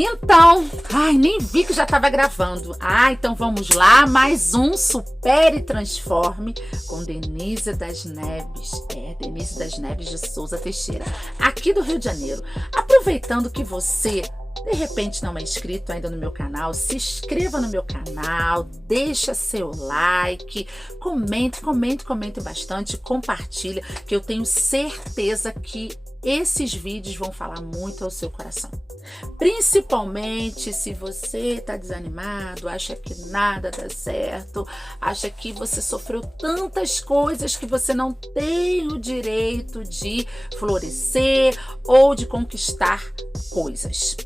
Então, nem vi que já estava gravando. Então vamos lá, mais um Supere e Transforme com Denise das Neves. Denise das Neves de Souza Teixeira, aqui do Rio de Janeiro. Aproveitando que você, de repente, não é inscrito ainda no meu canal, se inscreva no meu canal, deixa seu like, comente bastante, compartilha, que eu tenho certeza que esses vídeos vão falar muito ao seu coração. Principalmente se você está desanimado, acha que nada dá certo, acha que você sofreu tantas coisas que você não tem o direito de florescer ou de conquistar coisas.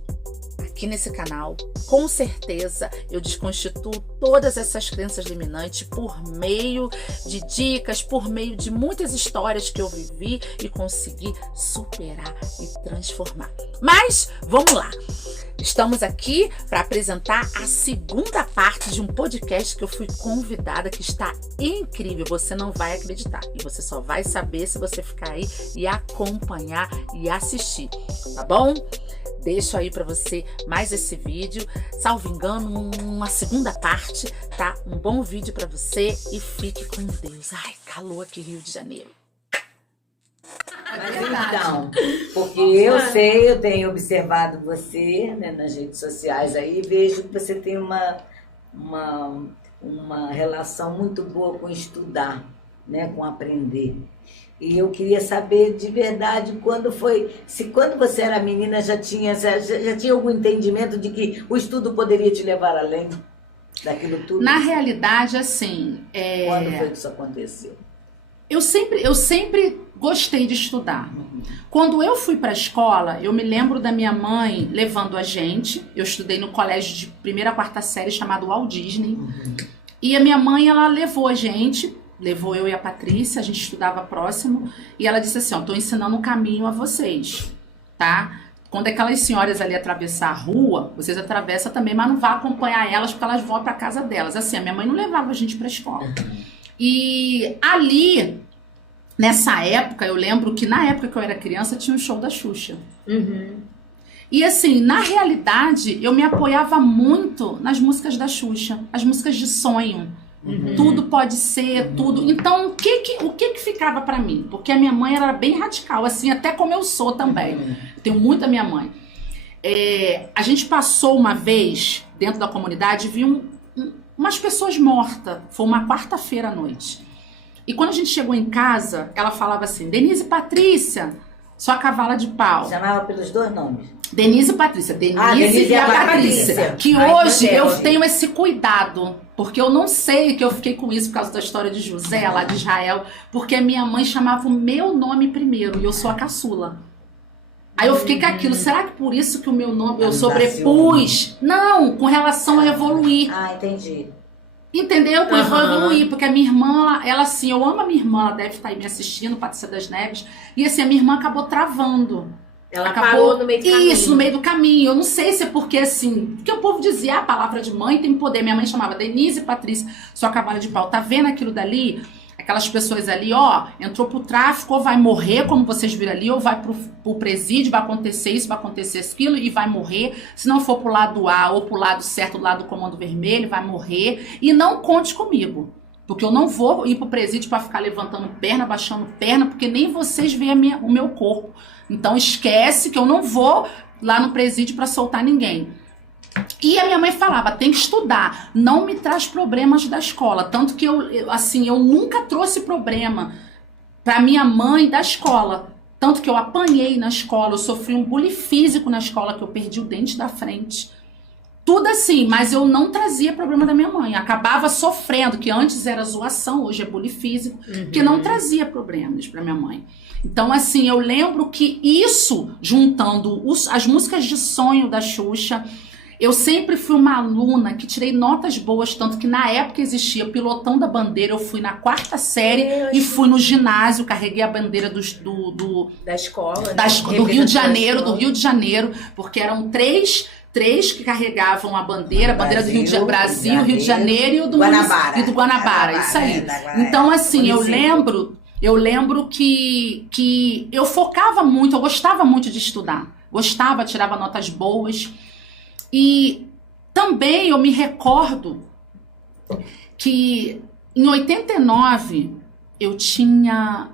Aqui nesse canal, com certeza, eu desconstituo todas essas crenças limitantes por meio de dicas, por meio de muitas histórias que eu vivi e consegui superar e transformar. Mas, vamos lá! Estamos aqui para apresentar a segunda parte de um podcast que eu fui convidada, que está incrível. Você não vai acreditar e você só vai saber se você ficar aí e acompanhar e assistir, tá bom? Deixo aí para você mais esse vídeo, salvo engano, uma segunda parte, tá? Um bom vídeo para você e fique com Deus. Calor aqui, Rio de Janeiro. Mas então, porque eu tenho observado você, né, nas redes sociais aí, vejo que você tem uma relação muito boa com estudar, né, com aprender. E eu queria saber de verdade quando você era menina já tinha algum entendimento de que o estudo poderia te levar além daquilo tudo? Na realidade, assim... Quando foi que isso aconteceu? Eu sempre gostei de estudar. Quando eu fui para a escola, eu me lembro da minha mãe levando a gente. Eu estudei no colégio de 1ª a 4ª série chamado Walt Disney. E a minha mãe, ela levou a gente... Levou eu e a Patrícia, a gente estudava próximo, e ela disse assim, tô ensinando um caminho a vocês, tá? Quando aquelas senhoras ali atravessar a rua, vocês atravessam também, mas não vá acompanhar elas, porque elas vão para casa delas. Assim, a minha mãe não levava a gente para a escola. E ali, nessa época, eu lembro que na época que eu era criança, tinha um show da Xuxa. E assim, na realidade, eu me apoiava muito nas músicas da Xuxa, as músicas de sonho. Tudo pode ser, tudo. Então, o que ficava pra mim? Porque a minha mãe era bem radical, assim, até como eu sou também. Eu tenho muito a minha mãe. A gente passou uma vez, dentro da comunidade, e viu umas pessoas mortas. Foi uma quarta-feira à noite. E quando a gente chegou em casa, ela falava assim, Denise e Patrícia, sua cavala de pau. Chamava pelos dois nomes. Denise e Patrícia. Denise e a Patrícia. Que hoje eu tenho esse cuidado. Porque eu não sei que eu fiquei com isso por causa da história de José, lá de Israel. Porque a minha mãe chamava o meu nome primeiro. E eu sou a caçula. Aí eu fiquei com aquilo. Será que por isso que o meu nome eu sobrepus? Não, com relação a evoluir. Entendi. Entendeu? Com evoluir. Porque a minha irmã, ela assim, eu amo a minha irmã. Ela deve estar aí me assistindo, Patrícia das Neves. E assim, a minha irmã acabou travando. Ela parou no meio do caminho. Isso, no meio do caminho. Eu não sei se é porque assim... Porque o povo dizia, a palavra de mãe tem poder. Minha mãe chamava Denise e Patrícia, sua cavala de pau. Tá vendo aquilo dali? Aquelas pessoas ali, entrou pro tráfico, ou vai morrer, como vocês viram ali, ou vai pro presídio, vai acontecer isso, vai acontecer aquilo, e vai morrer. Se não for pro lado A ou pro lado certo, do lado do comando vermelho, vai morrer. E não conte comigo. Porque eu não vou ir pro presídio para ficar levantando perna, baixando perna, porque nem vocês veem o meu corpo. Então esquece que eu não vou lá no presídio para soltar ninguém. E a minha mãe falava, tem que estudar, não me traz problemas da escola. Tanto que eu nunca trouxe problema para minha mãe da escola. Tanto que eu apanhei na escola, eu sofri um bullying físico na escola, que eu perdi o dente da frente. Tudo assim, mas eu não trazia problema da minha mãe. Acabava sofrendo, que antes era zoação, hoje é bullying físico, que não trazia problemas para minha mãe. Então, assim, eu lembro que isso, juntando as músicas de sonho da Xuxa, eu sempre fui uma aluna que tirei notas boas, tanto que na época existia Pilotão da Bandeira, eu fui na 4ª série e fui no ginásio, carreguei a bandeira da escola, do Rio de Janeiro, porque eram três que carregavam a bandeira do Rio de Brasil, Rio de Janeiro e do Guanabara, isso aí. Então, assim, eu lembro que eu focava muito, eu gostava muito de estudar. Tirava notas boas. E também eu me recordo que em 89 eu tinha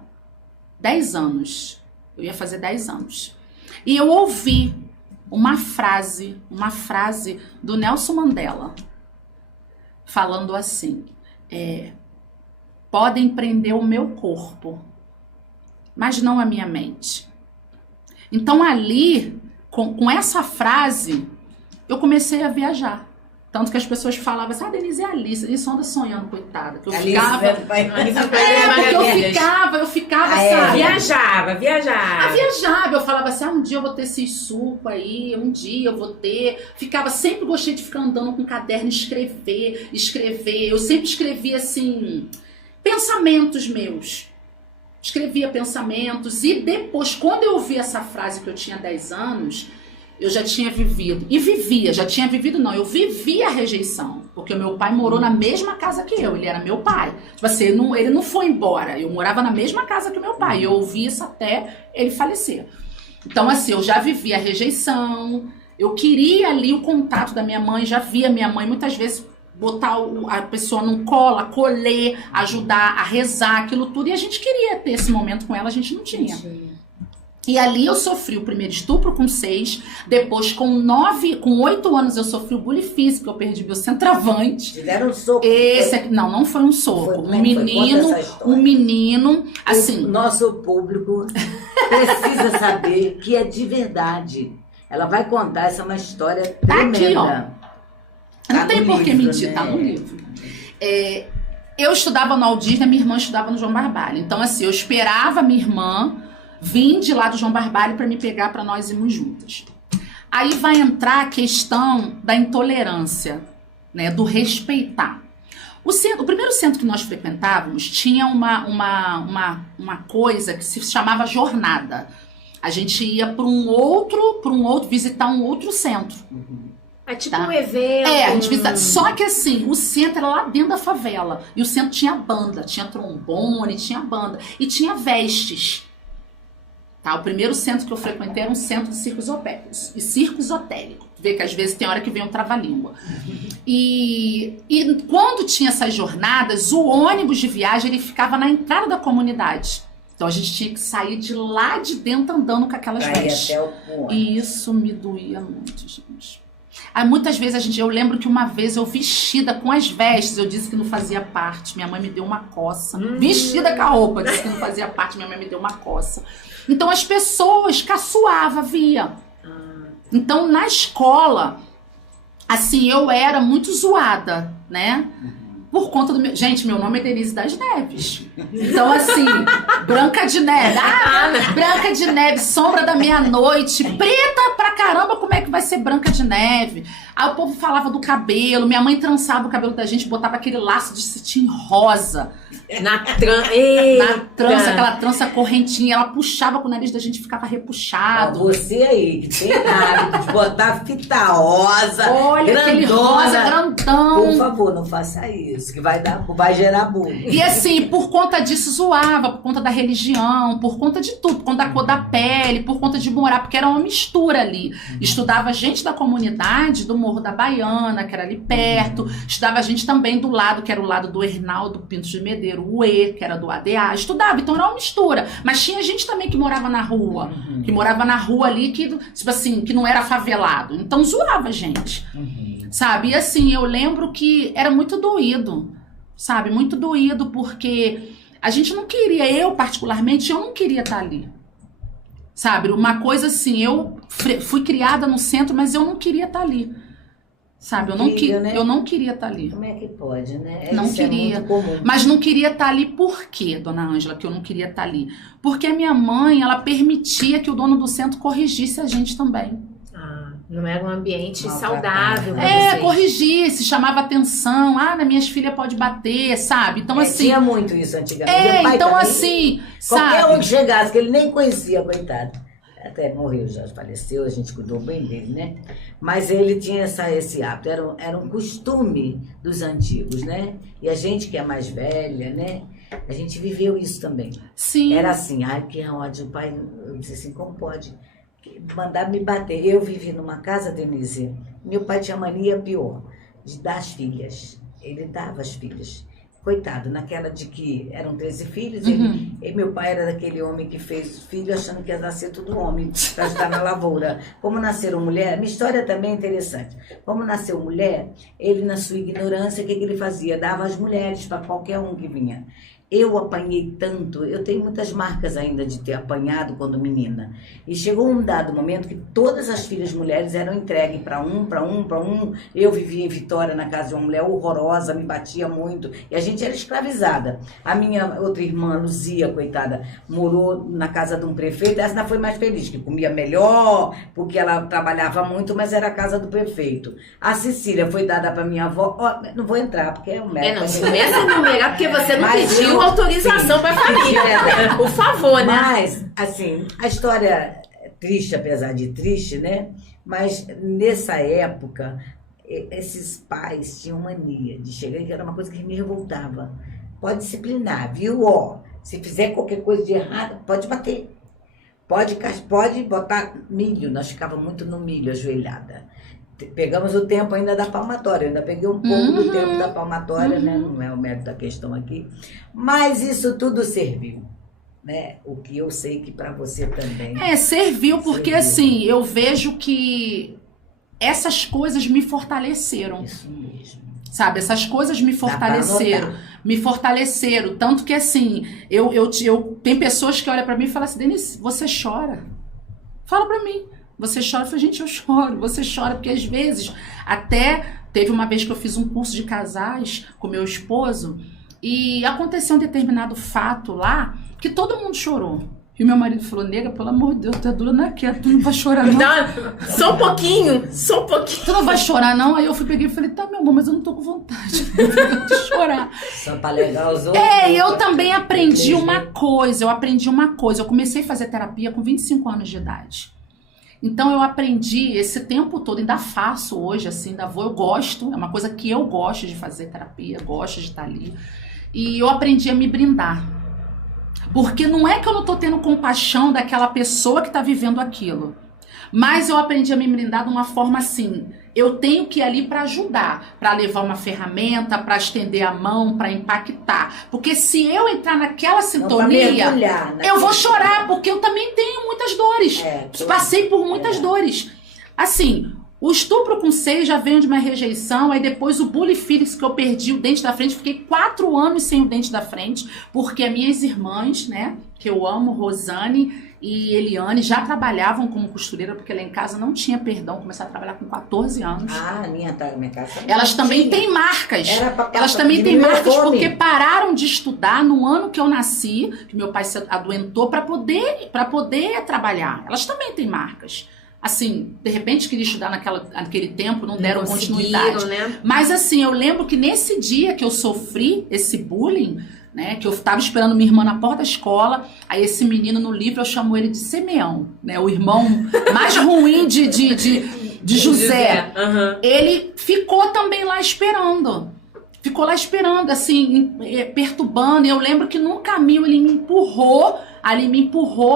10 anos. Eu ia fazer 10 anos. E eu ouvi uma frase do Nelson Mandela, falando assim, podem prender o meu corpo, mas não a minha mente. Então ali, com essa frase, eu comecei a viajar. Tanto que as pessoas falavam assim, Denise é a Alice só anda sonhando, coitada. Que eu ficava... eu ficava, sabe? Viajava. Eu falava assim, um dia eu vou ter esse suco aí, um dia eu vou ter... sempre gostei de ficar andando com um caderno, escrever. Eu sempre escrevia, assim, pensamentos meus. Escrevia pensamentos. E depois, quando eu ouvi essa frase que eu tinha 10 anos... Eu já tinha vivido, eu vivi a rejeição, porque o meu pai morou na mesma casa que eu, ele era meu pai. Tipo assim, ele não foi embora, eu morava na mesma casa que o meu pai, eu ouvi isso até ele falecer. Então assim, eu já vivi a rejeição, eu queria ali o contato da minha mãe, já via minha mãe muitas vezes botar a pessoa num colo, acolher, ajudar a rezar, aquilo tudo, e a gente queria ter esse momento com ela, a gente não tinha. E ali eu sofri o primeiro estupro com 6, depois com 8 anos eu sofri o bullying físico, eu perdi meu centroavante. Te deram um soco? Não foi um soco. Um menino, assim... O nosso público precisa saber que é de verdade. Ela vai contar, essa é uma história tremenda. Aqui, ó. Não tem por que mentir, né? Tá no livro. Eu estudava no Aldisne, minha irmã estudava no João Barbalho. Então, assim, eu esperava minha irmã vim de lá do João Barbalho para me pegar, para nós irmos juntas. Aí vai entrar a questão da intolerância, né, do respeitar. O primeiro centro que nós frequentávamos tinha uma coisa que se chamava jornada. A gente ia para um outro, visitar um outro centro. É tipo um evento. A gente visitava. Só que assim, o centro era lá dentro da favela. E o centro tinha banda, tinha trombone, tinha banda. E tinha vestes. Tá, o primeiro centro que eu frequentei era um centro de circo esotérico. Vê que às vezes tem hora que vem um trava-língua. E quando tinha essas jornadas, o ônibus de viagem ele ficava na entrada da comunidade. Então a gente tinha que sair de lá de dentro andando com aquelas vestes. E isso me doía muito, gente. Aí, muitas vezes eu lembro que uma vez eu vestida com as vestes, eu disse que não fazia parte, minha mãe me deu uma coça. Vestida com a roupa, disse que não fazia parte, minha mãe me deu uma coça. Então as pessoas caçoavam, via. Então na escola, assim, eu era muito zoada, né? Por conta do meu... Gente, meu nome é Denise das Neves. Então, assim, Branca de Neve. Branca de Neve, sombra da meia-noite. Preta pra caramba, como é que vai ser Branca de Neve? Aí o povo falava do cabelo. Minha mãe trançava o cabelo da gente, botava aquele laço de cetim rosa. Na trança, aquela trança correntinha. Ela puxava com o nariz da gente, ficava repuxado. Você aí, que tem hábito de botar fita rosa. Olha, grandona, aquele rosa grandão. Por favor, não faça isso, que vai gerar bullying. E assim, por conta disso, zoava, por conta da religião, por conta de tudo, por conta da cor da pele, por conta de morar, porque era uma mistura ali. Estudava gente da comunidade, do Morro da Baiana, que era ali perto. Estudava gente também do lado, que era o lado do Hernaldo Pinto de Medeiro, o E, que era do ADA. Estudava, então era uma mistura. Mas tinha gente também que morava na rua. Que morava na rua ali, que, tipo assim, que não era favelado. Então zoava a gente. Sabe? E assim, eu lembro que era muito doído. Sabe? Muito doído, porque a gente não queria, eu particularmente, eu não queria estar ali. Sabe? Uma coisa assim, eu fui criada no centro, mas eu não queria estar ali. Sabe? Eu não queria estar ali. Como é que pode, né? Não Isso queria. É muito comum. Mas não queria estar ali por quê, dona Ângela, que eu não queria estar ali? Porque a minha mãe, ela permitia que o dono do centro corrigisse a gente também. Não era um ambiente saudável. Corrigisse, chamava atenção. Na minhas filhas pode bater, sabe? Então, assim... Tinha muito isso antigamente. Então, também, assim, qualquer sabe? um que chegasse, que ele nem conhecia, coitado. Até morreu, já faleceu, a gente cuidou bem dele, né? Mas ele tinha esse hábito, era um costume dos antigos, né? E a gente que é mais velha, né? A gente viveu isso também. Sim. Era assim, que ódio, o pai, eu disse assim, como pode? mandar me bater. Eu vivi numa casa, Denise, meu pai tinha mania pior, de dar as filhas. Ele dava as filhas. Coitado, naquela de que eram 13 filhos, e meu pai era daquele homem que fez filho achando que ia nascer tudo homem, para estar na lavoura. Como nasceram mulher, minha história também é interessante. Como nasceu mulher, ele na sua ignorância, o que ele fazia? Dava as mulheres para qualquer um que vinha. Eu apanhei tanto, eu tenho muitas marcas ainda de ter apanhado quando menina. E chegou um dado momento que todas as filhas mulheres eram entregues para um. Eu vivia em Vitória, na casa de uma mulher horrorosa, me batia muito. E a gente era escravizada. A minha outra irmã, Luzia, coitada, morou na casa de um prefeito. Essa não foi mais feliz, que comia melhor, porque ela trabalhava muito, mas era a casa do prefeito. A Cecília foi dada para minha avó. Ó, não vou entrar, porque é um médico. Não começa a numerar, porque você não pediu autorização para a família. Por favor, né? Mas, assim, a história é triste, apesar de triste, né? Mas nessa época, esses pais tinham mania de chegar, que era uma coisa que me revoltava. Pode disciplinar, viu? Ó, se fizer qualquer coisa de errado, pode bater. Pode botar milho. Nós ficávamos muito no milho, ajoelhada. Pegamos o tempo ainda da palmatória, eu ainda peguei um pouco do tempo da palmatória, né? Não é o mérito da questão aqui, mas isso tudo serviu, né? O que eu sei que para você também. Serviu porque assim, eu vejo que essas coisas me fortaleceram. Isso mesmo. Sabe, essas coisas me fortaleceram, tanto que assim, tem pessoas que olham para mim e falam assim, Denise, você chora? Fala para mim. Você chora? Eu falei, gente, eu choro. Você chora porque às vezes, até teve uma vez que eu fiz um curso de casais com meu esposo e aconteceu um determinado fato lá que todo mundo chorou. E o meu marido falou, nega, pelo amor de Deus, tu é dura naquela, tu não vai chorar não. Só um pouquinho. Tu não vai chorar não? Aí eu peguei e falei, tá, meu amor, mas eu não tô com vontade de chorar. Só pra levar os outros. Eu também aprendi uma coisa, eu comecei a fazer terapia com 25 anos de idade. Então eu aprendi esse tempo todo, ainda faço hoje, assim, eu gosto, é uma coisa que eu gosto de fazer terapia, gosto de estar ali. E eu aprendi a me brindar. Porque não é que eu não tô tendo compaixão daquela pessoa que tá vivendo aquilo. Mas eu aprendi a me brindar de uma forma assim, eu tenho que ir ali para ajudar, para levar uma ferramenta, para estender a mão, para impactar. Porque se eu entrar naquela sintonia, eu vou chorar, porque eu também tenho muitas dores. Passei por muitas dores. Assim, o estupro com 6 já veio de uma rejeição, aí depois o bully Felix, que eu perdi o dente da frente, fiquei 4 anos sem o dente da frente, porque as minhas irmãs, né, que eu amo, Rosane e Eliane, já trabalhavam como costureira, porque lá em casa não tinha perdão, começaram a trabalhar com 14 anos. Minha casa elas também têm marcas. Elas também têm marcas porque pararam de estudar no ano que eu nasci, que meu pai se adoentou, para poder trabalhar. Elas também têm marcas. Assim, de repente queria estudar naquele tempo, não deram continuidade. Né? Mas assim, eu lembro que nesse dia que eu sofri esse bullying, né, que eu estava esperando minha irmã na porta da escola, aí esse menino no livro eu chamo ele de Simeão, né, o irmão mais ruim de José. Ele ficou também lá esperando. Ficou lá esperando, assim, perturbando. E eu lembro que no caminho ele me empurrou,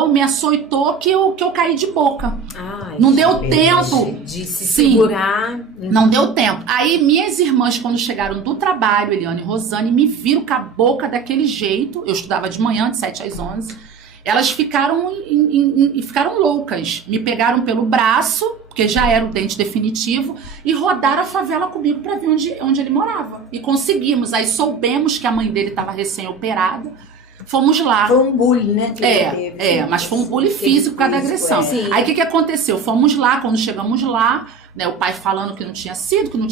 me açoitou, que eu caí de boca. Não deu tempo de se segurar. Não deu tempo. Aí minhas irmãs, quando chegaram do trabalho, Eliane e Rosane, me viram com a boca daquele jeito. Eu estudava de manhã, de 7 às 11. Elas ficaram loucas. Me pegaram pelo braço, porque já era o dente definitivo, e rodaram a favela comigo para ver onde ele morava. E conseguimos. Aí soubemos que a mãe dele estava recém-operada. Fomos lá. Foi um bullying, né? Mas foi um bullying físico por causa da agressão. Aí o que aconteceu? Fomos lá, quando chegamos lá, né, o pai falando que não tinha sido, como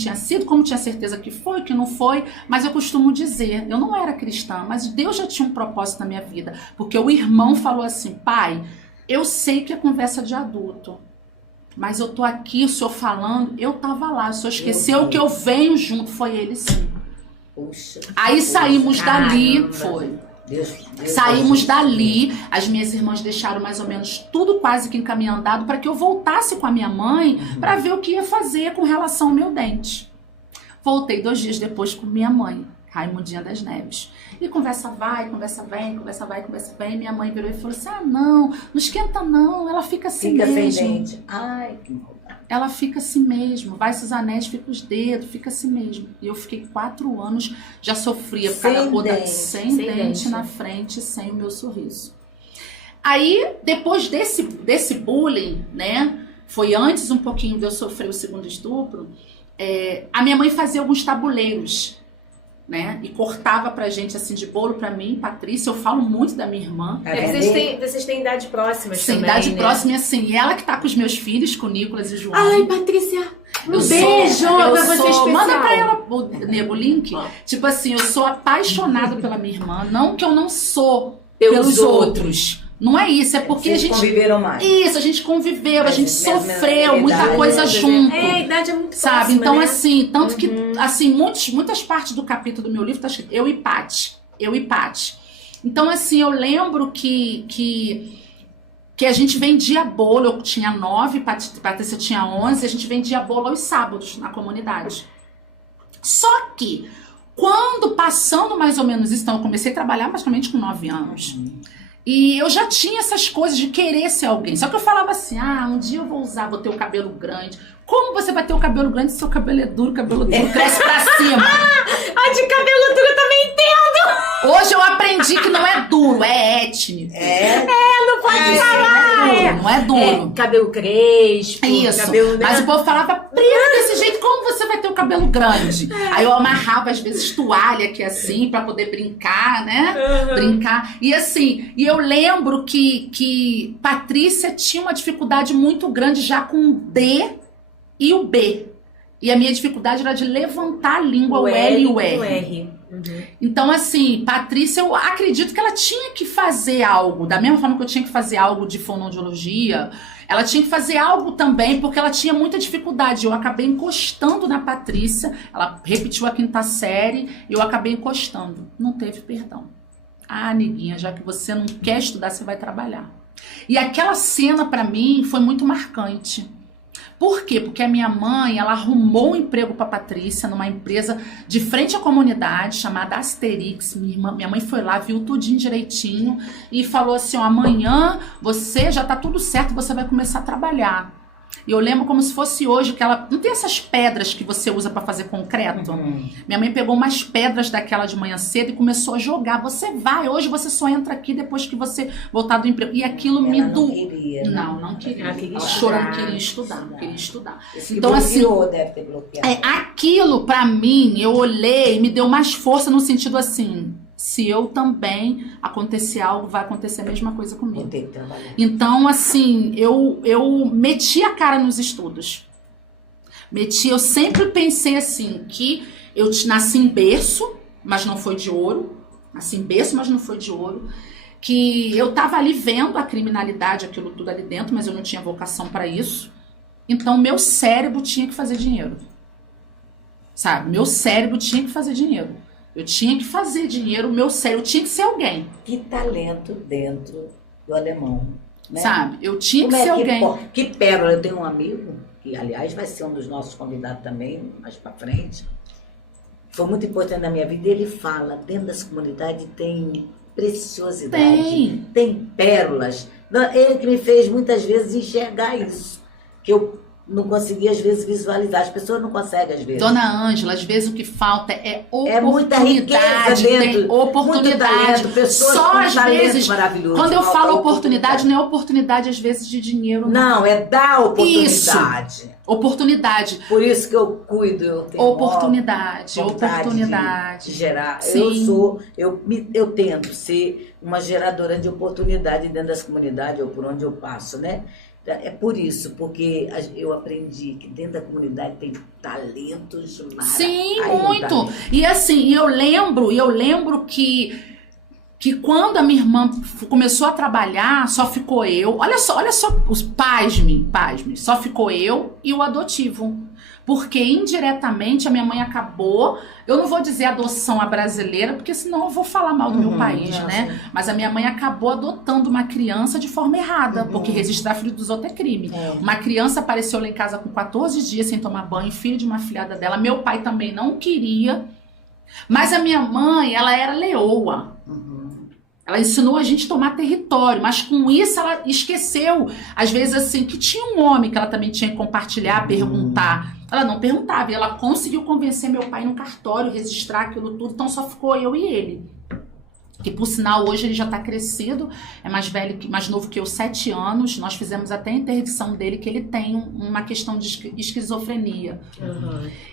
tinha certeza que foi, que não foi. Mas eu costumo dizer, eu não era cristã, mas Deus já tinha um propósito na minha vida. Porque o irmão falou assim, pai, eu sei que é conversa de adulto, mas eu tô aqui, o senhor falando, eu tava lá, o senhor esqueceu que eu venho junto, foi ele sim. Puxa, aí saímos dali, Deus saímos dali, as minhas irmãs deixaram mais ou menos tudo quase que encaminhado para que eu voltasse com a minha mãe para ver o que ia fazer com relação ao meu dente. Voltei 2 dias depois com minha mãe. Raimundinha das Neves. E conversa vai, conversa vem, conversa vai, conversa vem. Minha mãe virou e falou assim, não esquenta não, ela fica assim Fica mesmo. sem dente. Ai, que maldade. Ela fica assim mesmo, vai os anéis, fica os dedos, fica assim mesmo. E eu fiquei 4 anos, já sofria por causa da cor sem dente na frente, sem o meu sorriso. Aí, depois desse bullying, né, foi antes um pouquinho de eu sofrer o segundo estupro, a minha mãe fazia alguns tabuleiros, né? E cortava pra gente, assim, de bolo pra mim, Patrícia. Eu falo muito da minha irmã. Vocês têm idade próxima também, idade né? próxima, e assim, ela que tá com os meus filhos, com o Nicolas e o João. Ai, Patrícia, um beijo pra você especial. Manda pra ela o link. Tipo assim, eu sou apaixonada pela minha irmã. Não que eu não sou pelos outros. Não é isso, é porque Vocês conviveram mais. Isso, a gente conviveu, a gente sofreu muita coisa junto. A idade é muito sabe? próxima, Então, né? assim, tanto que, assim, muitas partes do capítulo do meu livro tá escrito eu e Paty. Então, assim, eu lembro que a gente vendia bolo, eu tinha 9, Patrícia tinha 11, a gente vendia bolo aos sábados na comunidade. Só que, quando passando mais ou menos isso, então eu comecei a trabalhar praticamente com 9 anos. E eu já tinha essas coisas de querer ser alguém. Só que eu falava assim, um dia eu vou ter o cabelo grande. Como você vai ter o cabelo grande se seu cabelo é duro, cabelo duro cresce pra cima? A de cabelo duro eu também entendo! Hoje eu aprendi que não é duro, é étnico. Não pode falar! Não é duro. Cabelo crespo. Isso. Cabelo, né? Mas o povo falava, preta, desse jeito, como você vai ter o cabelo grande? Aí eu amarrava, às vezes, toalha aqui assim, pra poder brincar, né? Brincar. E assim, eu lembro que Patrícia tinha uma dificuldade muito grande já com o D e o B. E a minha dificuldade era de levantar a língua, o L e o R. Então, assim, Patrícia, eu acredito que ela tinha que fazer algo, da mesma forma que eu tinha que fazer algo de fonoaudiologia, ela tinha que fazer algo também, porque ela tinha muita dificuldade. Eu acabei encostando na Patrícia, ela repetiu a 5ª série, e eu acabei encostando. Não teve perdão. Neguinha, já que você não quer estudar, você vai trabalhar. E aquela cena, pra mim, foi muito marcante. Por quê? Porque a minha mãe, ela arrumou um emprego para Patrícia numa empresa de frente à comunidade chamada Asterix. Minha mãe foi lá, viu tudinho direitinho e falou assim, amanhã você já tá tudo certo, você vai começar a trabalhar. E eu lembro como se fosse hoje, que ela... Não tem essas pedras que você usa para fazer concreto? Minha mãe pegou umas pedras daquela de manhã cedo e começou a jogar. Você vai, hoje você só entra aqui depois que você voltar do emprego. E aquilo me doeu. Não queria. Ela chorou, não queria estudar. Então, assim, deve ter bloqueado. Aquilo, pra mim, eu olhei e me deu mais força no sentido assim... Se eu também acontecer algo, vai acontecer a mesma coisa comigo. Vou ter que trabalhar. Então, assim, eu meti a cara nos estudos. Eu sempre pensei assim, que eu nasci em berço, mas não foi de ouro. Nasci em berço, mas não foi de ouro. Que eu tava ali vendo a criminalidade, aquilo tudo ali dentro, mas eu não tinha vocação para isso. Então, meu cérebro tinha que fazer dinheiro. Sabe? Meu cérebro tinha que fazer dinheiro. Eu tinha que fazer dinheiro, eu tinha que ser alguém. Que talento dentro do alemão, né? Sabe? Eu tinha que ser alguém. Que pérola. Eu tenho um amigo, que aliás vai ser um dos nossos convidados também, mais pra frente. Foi muito importante na minha vida. Ele fala, dentro dessa comunidade tem preciosidade, tem pérolas. Ele que me fez muitas vezes enxergar isso, que eu não conseguia, às vezes, visualizar. As pessoas não conseguem, às vezes. Dona Ângela, às vezes o que falta é oportunidade. É muita riqueza dentro, oportunidade. Pessoas só com às vezes, maravilhoso. quando eu falo oportunidade, não é oportunidade, às vezes, de dinheiro. Não, é dar oportunidade. Isso. Oportunidade. Por isso que eu cuido, eu tenho oportunidade de gerar. Sim. Eu tento ser uma geradora de oportunidade dentro das comunidades ou por onde eu passo, né? É por isso, porque eu aprendi que dentro da comunidade tem talentos maravilhosos. Sim, muito. E assim, eu lembro que quando a minha irmã começou a trabalhar, só ficou eu. Olha só, os pasme, só ficou eu e o adotivo. Porque indiretamente a minha mãe acabou, eu não vou dizer adoção à brasileira, porque senão eu vou falar mal do meu país, né? Mas a minha mãe acabou adotando uma criança de forma errada, porque registrar filho dos outros é crime. Uma criança apareceu lá em casa com 14 dias sem tomar banho, filho de uma afilhada dela. Meu pai também não queria Mas a minha mãe, ela era leoa. Ela ensinou a gente a tomar território, mas com isso ela esqueceu, às vezes assim, que tinha um homem que ela também tinha que compartilhar, perguntar. Ela não perguntava, e ela conseguiu convencer meu pai no cartório, registrar aquilo tudo, então só ficou eu e ele. Que por sinal hoje ele já está crescido, é mais novo que eu, 7 anos, nós fizemos até a interdição dele, que ele tem uma questão de esquizofrenia.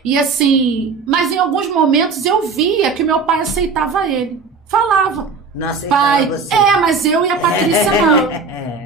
E assim, mas em alguns momentos eu via que meu pai aceitava ele, falava. Não aceitava Pai, você. mas eu e a Patrícia não.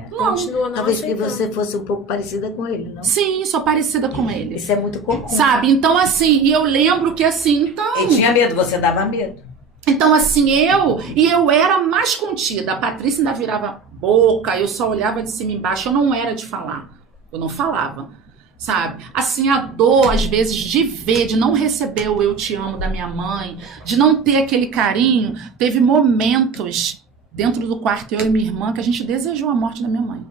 Não. Continua não Talvez que aceitando. você fosse um pouco parecida com ele, não? Sim, sou parecida com ele. Isso é muito comum. Sabe? Então, assim, e eu lembro que assim, então. Ele tinha medo, você dava medo. Então, assim, eu era mais contida. A Patrícia ainda virava boca, eu só olhava de cima e embaixo, eu não era de falar. Eu não falava. Sabe? Assim, a dor, às vezes, de ver, de não receber o eu te amo da minha mãe, de não ter aquele carinho, teve momentos dentro do quarto, eu e minha irmã, que a gente desejou a morte da minha mãe.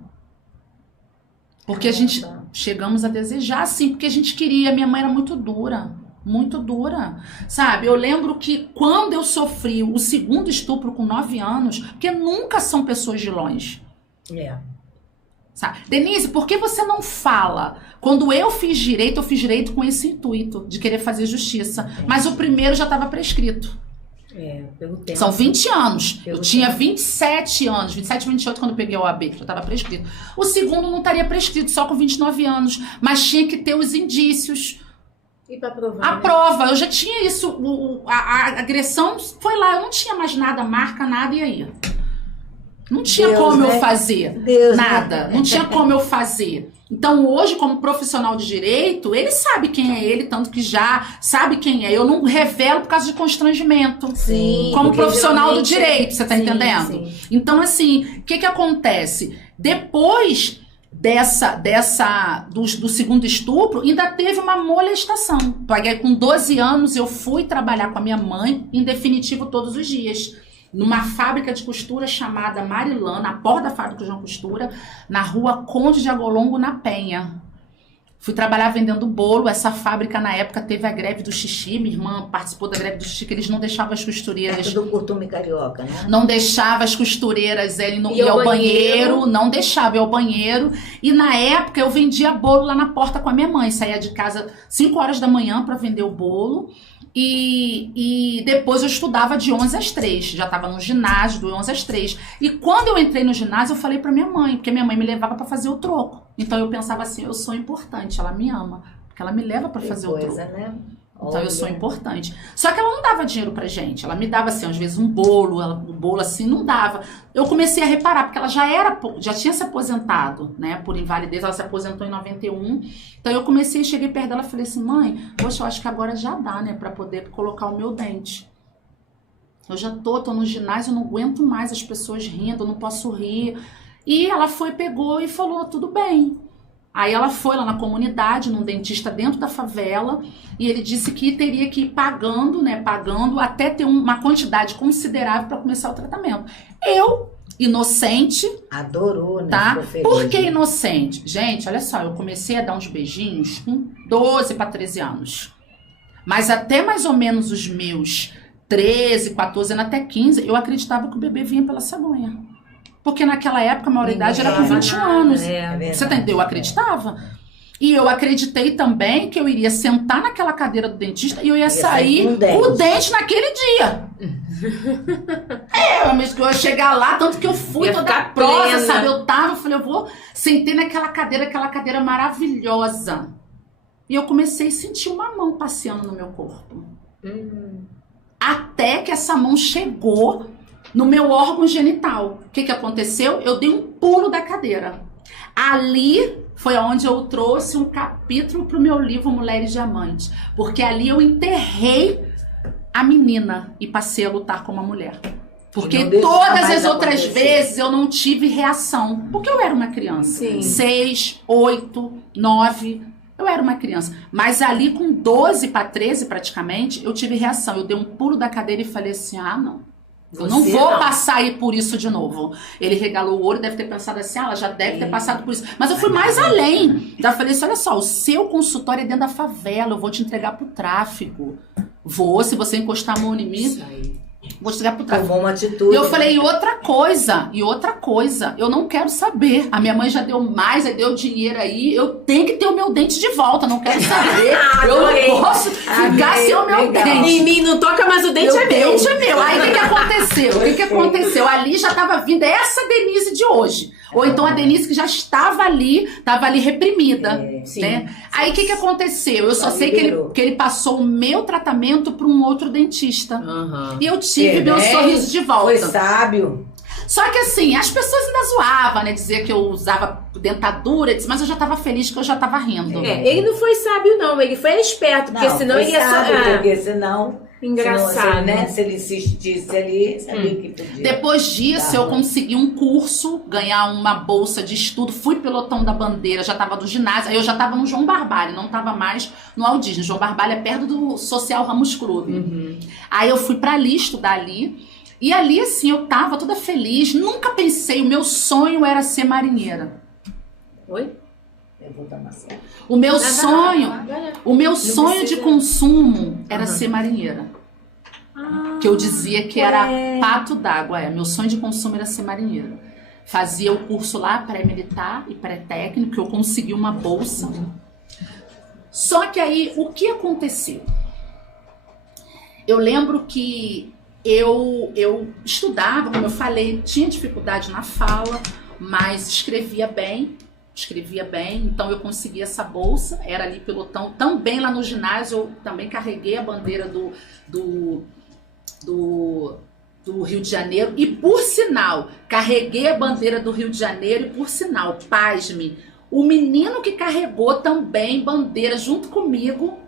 Porque a gente chegamos a desejar, sim, porque a gente queria. Minha mãe era muito dura, sabe? Eu lembro que quando eu sofri o segundo estupro com 9 anos, porque nunca são pessoas de longe. Sabe? Denise, por que você não fala? Quando eu fiz direito com esse intuito de querer fazer justiça. Mas o primeiro já estava prescrito. Pelo tempo. São 20 anos. Eu tinha 27 anos, 27, 28 quando eu peguei o AB, já estava prescrito. O segundo não estaria prescrito, só com 29 anos. Mas tinha que ter os indícios. E pra provar, A prova, eu já tinha isso. A agressão foi lá, eu não tinha mais nada, marca, nada, e aí? Não tinha Deus, como né? eu fazer Deus, nada. né? Não tinha como eu fazer. Então, hoje, como profissional de direito, ele sabe quem é ele, tanto que já sabe quem é. Eu não revelo por causa de constrangimento. Sim, Como porque profissional do geralmente- direito, você tá Sim, entendendo? sim. Então, assim, o que acontece? Depois do segundo estupro, ainda teve uma molestação. Com 12 anos, eu fui trabalhar com a minha mãe, em definitivo, todos os dias. Numa fábrica de costura chamada Marilã, na porta da fábrica de uma costura, na rua Conde de Agolongo, na Penha. Fui trabalhar vendendo bolo. Essa fábrica, na época, teve a greve do xixi. Minha irmã participou da greve do xixi, que eles não deixavam as costureiras... É tudo costume carioca, né? Não deixava as costureiras ir ao banheiro, não deixava ir ao banheiro. E na época eu vendia bolo lá na porta com a minha mãe. Saía de casa 5 horas da manhã para vender o bolo. E depois eu estudava de 11 às 3. Já estava no ginásio, do 11 às 3. E quando eu entrei no ginásio, eu falei para minha mãe, porque minha mãe me levava para fazer o troco. Então eu pensava assim, eu sou importante, ela me ama, porque ela me leva para fazer o troco. Né? Então eu sou importante. Só que ela não dava dinheiro pra gente. Ela me dava assim, às vezes um bolo assim, não dava. Eu comecei a reparar, porque ela já tinha se aposentado, né, por invalidez. Ela se aposentou em 91. Então eu cheguei perto dela e falei assim, mãe, poxa, eu acho que agora já dá, né, pra poder colocar o meu dente. Eu já tô no ginásio, eu não aguento mais as pessoas rindo, eu não posso rir. E ela pegou e falou, tudo bem. Aí ela foi lá na comunidade, num dentista dentro da favela, e ele disse que teria que ir pagando até ter uma quantidade considerável para começar o tratamento. Eu, inocente... Adorou, né? Tá? Ficou feliz. Por que inocente? Gente, olha só, eu comecei a dar uns beijinhos com 12 para 13 anos. Mas até mais ou menos os meus 13, 14 anos, até 15, eu acreditava que o bebê vinha pela cegonha. Porque naquela época a maioridade era com 21 anos. Você entendeu? Eu acreditava. E eu acreditei também que eu iria sentar naquela cadeira do dentista e eu ia sair com o dente naquele dia. Mas que eu ia chegar lá, tanto que eu fui Ia toda ficar prosa, plena. sabe? Eu falei, eu vou, sentei naquela cadeira maravilhosa. E eu comecei a sentir uma mão passeando no meu corpo. Até que essa mão chegou no meu órgão genital. O que aconteceu? Eu dei um pulo da cadeira. Ali foi onde eu trouxe um capítulo pro meu livro Mulheres Diamantes. Porque ali eu enterrei a menina e passei a lutar como uma mulher. Porque todas as outras vezes eu não tive reação. Porque eu era uma criança. Sim. 6, 8, 9... Eu era uma criança. Mas ali com 12 para 13 praticamente, eu tive reação. Eu dei um pulo da cadeira e falei assim, não. Eu não vou passar aí por isso de novo. Ele regalou o olho, deve ter pensado assim, ela já deve ter passado por isso. Mas eu fui mais além. Já falei assim, olha só, o seu consultório é dentro da favela, eu vou te entregar pro tráfico. Vou, se você encostar a mão em mim, Isso aí. vou te ligar pro tráfico. Tomou uma atitude. E eu falei, e outra coisa, eu não quero saber. A minha mãe já deu mais, já deu dinheiro aí, eu tenho que ter o meu dente de volta, não quero saber. Eu não posso ficar sem o meu legal. dente. Em mim não toca, mas o dente Meu é meu. dente é meu. Aí o que aconteceu? O que aconteceu? Ali já estava vindo essa Denise de hoje. Ou então a Denise que já estava ali reprimida. Sim. Né? Aí o que aconteceu? Eu só Já sei que liberou. ele passou o meu tratamento para um outro dentista. Aham. E eu tive meu bem, sorriso de volta. Foi sábio. Só que assim, as pessoas ainda zoavam, né? Dizia que eu usava dentadura, mas eu já tava feliz que eu já tava rindo. Ele não foi sábio, não. Ele foi esperto, porque senão foi ele ia só... sábio, porque senão... Engraçado. Senão, se ele insistisse ali, sabia que podia. Depois disso, Tá. eu consegui um curso, ganhar uma bolsa de estudo, fui pelotão da bandeira, já tava do ginásio, aí eu já tava no João Barbalho, não tava mais no Aldisne. João Barbalho é perto do Social Ramos Clube. Aí eu fui pra ali, estudar ali, e ali assim, eu tava toda feliz, nunca pensei, o meu sonho era ser marinheira. Oi? Eu vou dar uma certa. O meu sonho... O meu sonho de precisa. consumo era ser marinheira. Que eu dizia que era pato d'água. Meu sonho de consumo era ser marinheira. Fazia o curso lá, pré-militar e pré-técnico, que eu consegui uma bolsa. Só que aí, o que aconteceu? Eu lembro que eu estudava, como eu falei, tinha dificuldade na fala, mas escrevia bem, então eu consegui essa bolsa, era ali pelotão, também lá no ginásio, eu também carreguei a bandeira do Rio de Janeiro, e por sinal, carreguei a bandeira do Rio de Janeiro, e por sinal, pasme, o menino que carregou também bandeira junto comigo,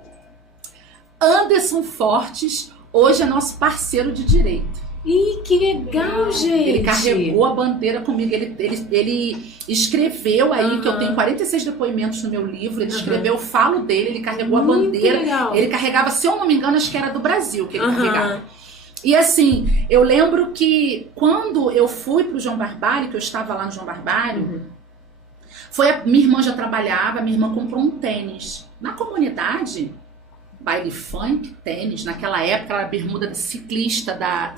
Anderson Fortes, hoje é nosso parceiro de direito. Ih, que legal, gente. Ele carregou a bandeira comigo, ele escreveu aí, que eu tenho 46 depoimentos no meu livro, ele escreveu o falo dele, ele carregou a Muito bandeira, legal. ele carregava, se eu não me engano, acho que era do Brasil que ele carregava. E assim, eu lembro que quando eu fui pro João Barbalho, que eu estava lá no João Barbalho, minha irmã já trabalhava, minha irmã comprou um tênis. Na comunidade, baile funk, tênis, naquela época era a bermuda ciclista da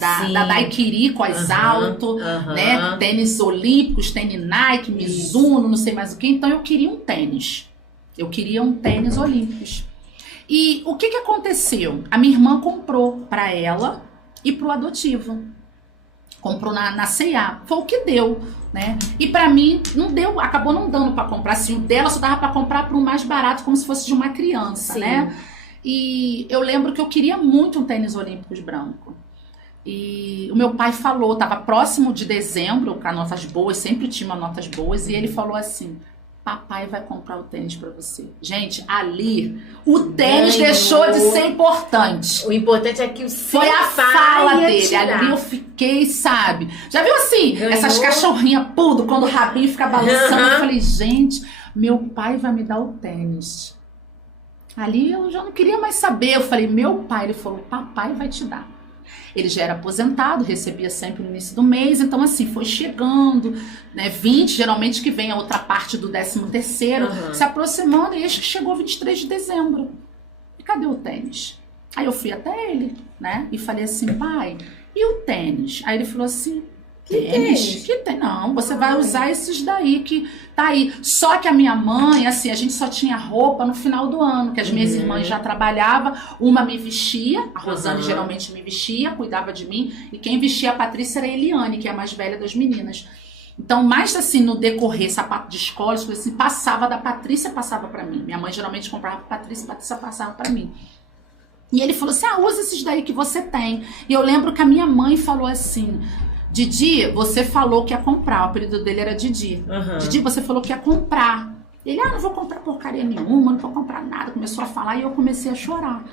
Daiquiri, cós alto, né? Tênis olímpicos, tênis Nike, Mizuno, não sei mais o que. Então eu queria um tênis. Eu queria um tênis olímpicos. E o que aconteceu? A minha irmã comprou para ela e pro adotivo. Comprou na C&A. Foi o que deu, né? E pra mim, não deu, acabou não dando pra comprar. Assim, o dela só dava pra comprar por um mais barato, como se fosse de uma criança, né? E eu lembro que eu queria muito um tênis olímpicos branco. E o meu pai falou, tava próximo de dezembro, com notas boas, sempre tinha notas boas, e ele falou assim: papai vai comprar o tênis pra você. Gente, ali, o tênis deixou de ser importante. O importante é que o seu Foi a fala ia dele. tirar. Ali eu fiquei, sabe? Já viu assim, Ganhou. essas cachorrinhas pudo, quando o rabinho fica balançando? Eu falei, gente, meu pai vai me dar o tênis. Ali eu já não queria mais saber. Eu falei, meu pai, ele falou, papai vai te dar. Ele já era aposentado, recebia sempre no início do mês, então assim, foi chegando, né, 20, geralmente que vem a outra parte do 13º, se aproximando, e acho que chegou 23 de dezembro. E cadê o tênis? Aí eu fui até ele, né, e falei assim, pai, e o tênis? Aí ele falou assim, tênis? Que tem? Não, você vai usar esses daí que tá aí. Só que a minha mãe, assim, a gente só tinha roupa no final do ano, que as minhas irmãs já trabalhavam, uma me vestia, a Rosane geralmente me vestia, cuidava de mim, e quem vestia a Patrícia era a Eliane, que é a mais velha das meninas. Então, mais assim, no decorrer, sapato de escola, assim, passava da Patrícia, passava pra mim. Minha mãe geralmente comprava pra Patrícia, Patrícia passava pra mim. E ele falou assim, usa esses daí que você tem. E eu lembro que a minha mãe falou assim, Didi, você falou que ia comprar. O apelido dele era Didi. Didi, você falou que ia comprar. Ele, não vou comprar porcaria nenhuma, não vou comprar nada. Começou a falar e eu comecei a chorar.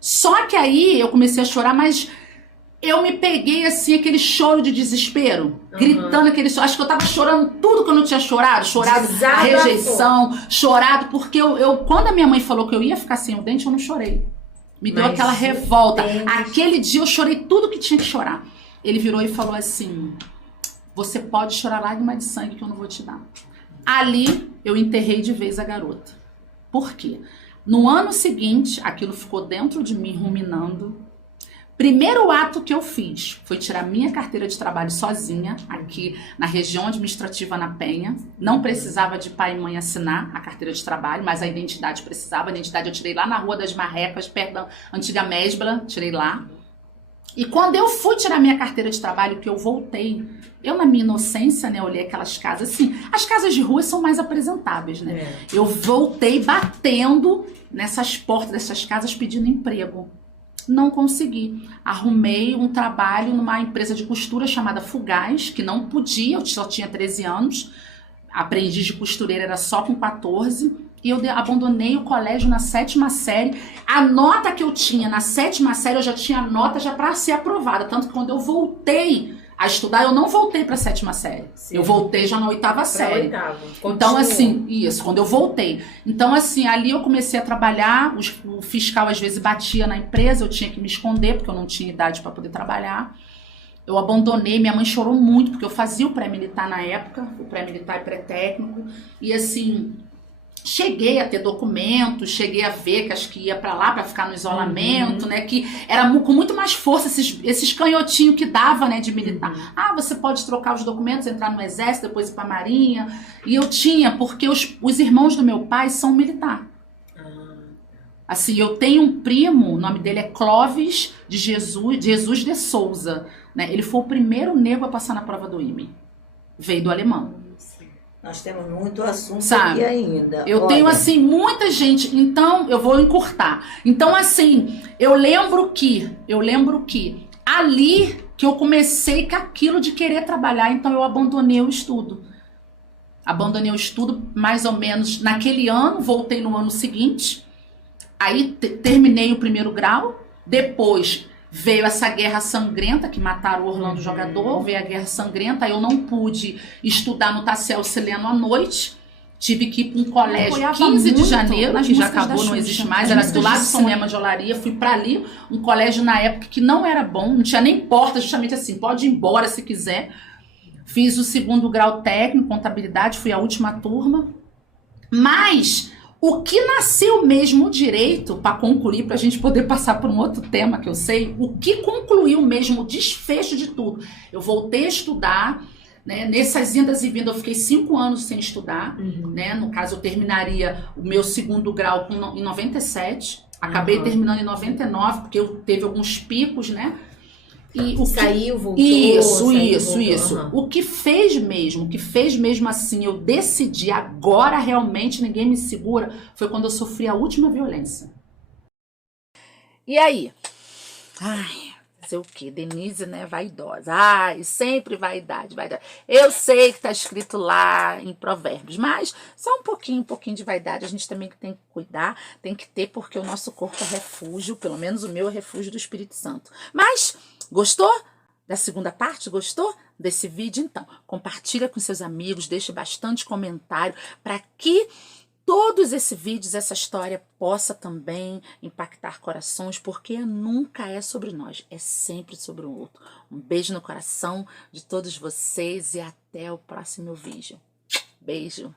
Só que aí eu comecei a chorar, mas eu me peguei assim, aquele choro de desespero. Gritando aquele choro. Acho que eu tava chorando tudo que eu não tinha chorado. Chorado a rejeição, chorado porque eu quando a minha mãe falou que eu ia ficar sem o dente, eu não chorei. Me deu aquela revolta. Aquele dia eu chorei tudo que tinha que chorar. Ele virou e falou assim, você pode chorar lágrima de sangue que eu não vou te dar. Ali, eu enterrei de vez a garota. Por quê? No ano seguinte, aquilo ficou dentro de mim ruminando. Primeiro ato que eu fiz foi tirar minha carteira de trabalho sozinha, aqui na região administrativa na Penha. Não precisava de pai e mãe assinar a carteira de trabalho, mas a identidade precisava. A identidade eu tirei lá na Rua das Marrecas, perto da antiga Mesbla, tirei lá. E quando eu fui tirar minha carteira de trabalho, que eu voltei, eu na minha inocência, né, olhei aquelas casas, assim, as casas de rua são mais apresentáveis, né? Eu voltei batendo nessas portas dessas casas pedindo emprego. Não consegui. Arrumei um trabalho numa empresa de costura chamada Fugaz, que não podia, eu só tinha 13 anos, aprendiz de costureira era só com 14, e eu abandonei o colégio na 7ª série. A nota que eu tinha na 7ª série, eu já tinha nota já para ser aprovada, tanto que quando eu voltei a estudar, eu não voltei para a 7ª série. Sim. Eu voltei já na 8ª série. Então, assim, isso, quando eu voltei. Então, assim, ali eu comecei a trabalhar, o fiscal às vezes batia na empresa, eu tinha que me esconder, porque eu não tinha idade para poder trabalhar. Eu abandonei, minha mãe chorou muito, porque eu fazia o pré-militar na época, o pré-militar e pré-técnico, e assim, cheguei a ter documentos, cheguei a ver que acho que ia pra lá pra ficar no isolamento, né, que era com muito mais força esses canhotinhos que dava, né, de militar. Ah, você pode trocar os documentos, entrar no exército, depois ir pra marinha, e eu tinha, porque os irmãos do meu pai são militar. Assim, eu tenho um primo, o nome dele é Clóvis de Jesus de Souza, né, ele foi o primeiro negro a passar na prova do IME, veio do alemão. Nós temos muito assunto Sabe, aqui ainda. Eu tenho, assim, muita gente. Então, eu vou encurtar. Então, assim, eu lembro que ali que eu comecei com aquilo de querer trabalhar, então eu abandonei o estudo. Abandonei o estudo mais ou menos naquele ano, voltei no ano seguinte. Aí terminei o 1º grau. Depois veio essa guerra sangrenta, que mataram o Orlando Jogador, veio a guerra sangrenta, aí eu não pude estudar no Taciel Sileno à noite, tive que ir para um colégio 15 de janeiro, que já acabou, não existe mais, era do lado do cinema de Olaria, fui para ali, um colégio na época que não era bom, não tinha nem porta, justamente assim, pode ir embora se quiser. Fiz o 2º grau técnico, contabilidade, fui a última turma, mas o que nasceu mesmo direito, para concluir, para a gente poder passar por um outro tema que eu sei, o que concluiu mesmo o desfecho de tudo? Eu voltei a estudar, né? Nessas indas e vindas eu fiquei 5 anos sem estudar, né? No caso eu terminaria o meu 2º grau em 97, acabei terminando em 99, porque eu teve alguns picos, né? E Saiu, voltou. Isso. O que fez mesmo assim, eu decidi, agora realmente ninguém me segura, foi quando eu sofri a última violência. E aí? Ai, fazer o quê? Denise, né, vaidosa. Ai, sempre vaidade. Eu sei que tá escrito lá em Provérbios, mas só um pouquinho de vaidade a gente também tem que cuidar, tem que ter, porque o nosso corpo é refúgio, pelo menos o meu é refúgio do Espírito Santo. Mas gostou da segunda parte? Gostou desse vídeo? Então, compartilha com seus amigos, deixe bastante comentário para que todos esses vídeos, essa história possa também impactar corações, porque nunca é sobre nós, é sempre sobre o outro. Um beijo no coração de todos vocês e até o próximo vídeo. Beijo!